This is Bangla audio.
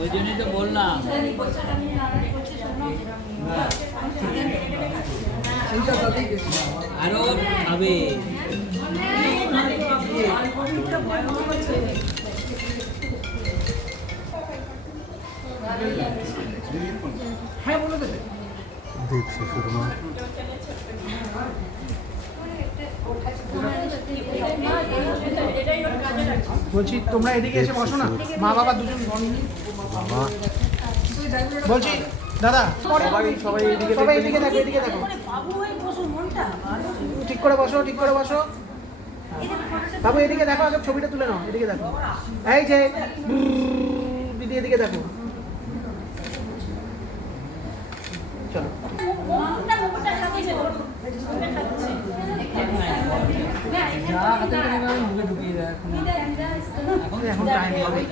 ওই জন্যই তো বললাম আরো খাবে। হ্যাঁ বলে দেবে দেখছি সুরমা বলছি তোমরা এদিকে এসে বসো না, মা বাবা দুজন বাবা বলছি দাদা সবাই এদিকে দেখো, এদিকে দেখো, ঠিক করে বসো, ঠিক করে বসো বাবু, এদিকে দেখো, আগে ছবিটা তুলে নাও, এদিকে দেখো, এই যে দিদি এদিকে দেখো, চলো এখন টাইম হবে।